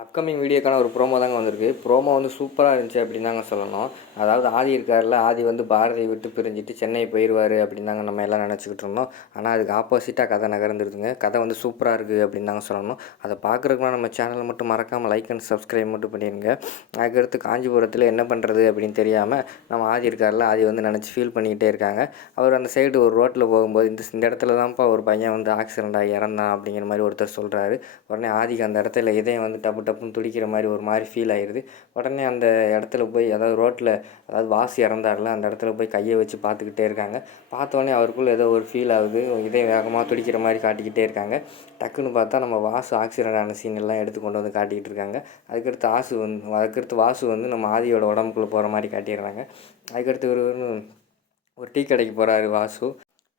Upcoming வீடியோக்கான ஒரு promo தாங்க வந்திருக்கு. ப்ரோமோ வந்து சூப்பராக இருந்துச்சு அப்படின்னு தாங்க சொல்லணும். அதாவது ஆதி இருக்கார்ல, ஆதி வந்து பாரதியை விட்டு பிரிஞ்சுட்டு சென்னை போயிடுவார் அப்படின்னு தாங்க நம்ம எல்லாம் நினச்சிக்கிட்டு இருந்தோம். ஆனால் அதுக்கு ஆப்போசிட்டாக கதை நகர்ந்துருதுங்க. கதை வந்து சூப்பராக இருக்குது அப்படின்னு தாங்க சொல்லணும். அதை பார்க்குறதுக்குலாம் நம்ம சேனலை மட்டும் மறக்காமல் லைக் அண்ட் சப்ஸ்கிரைப் மட்டும் பண்ணிடுங்க. அதுக்கடுத்து காஞ்சிபுரத்தில் என்ன பண்ணுறது அப்படின்னு தெரியாமல் நம்ம ஆதி இருக்கார்ல, ஆதி வந்து நினச்சி ஃபீல் பண்ணிக்கிட்டே இருக்காங்க. அவர் அந்த சைடு ஒரு ரோட்டில் போகும்போது இந்த இடத்துல தான்ப்பா ஒரு பையன் வந்து ஆக்சிடெண்ட் ஆகி இறந்தான் அப்படிங்கிற மாதிரி ஒருத்தர் சொல்கிறாரு. உடனே ஆதிக்கு அந்த இடத்துல இதயம் வந்து டப்புன்னு துடிக்கிற மாதிரி ஒரு மாதிரி ஃபீல் ஆயிடுது. உடனே அந்த இடத்துல போய், அதாவது ரோட்டில், அதாவது வாசு இறந்தார்ல, அந்த இடத்துல போய் கையை வச்சு பார்த்துக்கிட்டே இருக்காங்க. பார்த்தோன்னே அவருக்குள்ளே ஏதோ ஒரு ஃபீல் ஆகுது. இதயம் வேகமாக துடிக்கிற மாதிரி காட்டிக்கிட்டே இருக்காங்க. டக்குன்னு பார்த்தா நம்ம வாசு ஆக்சிடென்ட் ஆன சீன் எல்லாம் எடுத்து கொண்டு வந்து காட்டிக்கிட்டு இருக்காங்க. அதுக்கடுத்து வாசு வந்து நம்ம ஆதியோட உடம்புக்குள்ளே போகிற மாதிரி காட்டிடுறாங்க. அதுக்கடுத்து ஒரு டீ கடைக்கு போகிறாரு வாசு.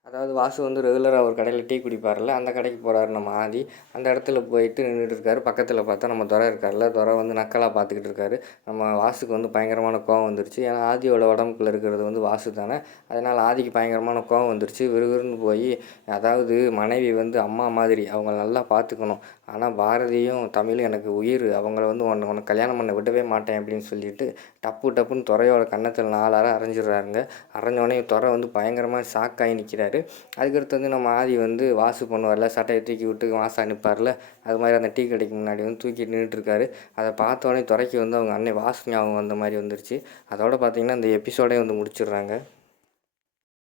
அதாவது வாசு வந்து ரெகுலராக ஒரு கடையில் டீ குடிப்பார்ல, அந்த கடைக்கு போகிறாரு நம்ம ஆதி. அந்த இடத்துல போயிட்டு நின்றுட்டு இருக்காரு. பக்கத்தில் பார்த்தா நம்ம துரை இருக்கார்ல, துரை வந்து நக்கலாக பார்த்துக்கிட்டு இருக்காரு. நம்ம வாசுக்கு வந்து பயங்கரமான கோவம் வந்துருச்சு. ஏன்னா ஆதியோட உடம்புக்குள்ளே இருக்கிறது வந்து வாசு தானே. அதனால் ஆதிக்கு பயங்கரமான கோவம் வந்துருச்சு. விறுவிறுன்னு போய், அதாவது மனைவி வந்து அம்மா மாதிரி, அவங்கள நல்லா பார்த்துக்கணும். ஆனால் பாரதியும் தமிழும் எனக்கு உயிர், அவங்கள வந்து உன்னை கல்யாணம் பண்ண விடவே மாட்டேன் அப்படின்னு சொல்லிட்டு டப்புன்னு துரையோட கன்னத்தில் 4 அறை அரைஞ்சிடுறாருங்க. அரைஞ்சோடனே துரை வந்து பயங்கரமாக ஷாக்காகி நிற்கிறாரு. அதுக்கடுத்து வந்து நம்ம ஆதி வந்து வாசு பண்ணுவார்ல, சட்டையை தூக்கி விட்டு வாசா நிற்பார்ல, அது மாதிரி அந்த டீ கடைக்கு முன்னாடி வந்து தூக்கிட்டு நின்றுட்டுருக்காரு. அதை பார்த்தோன்னே துரைக்கு வந்து அவங்க அன்னை வாசு ஞாபகம் வந்த மாதிரி வந்துருச்சு. அதோடு பார்த்திங்கன்னா இந்த எபிசோடே வந்து முடிச்சிடுறாங்க.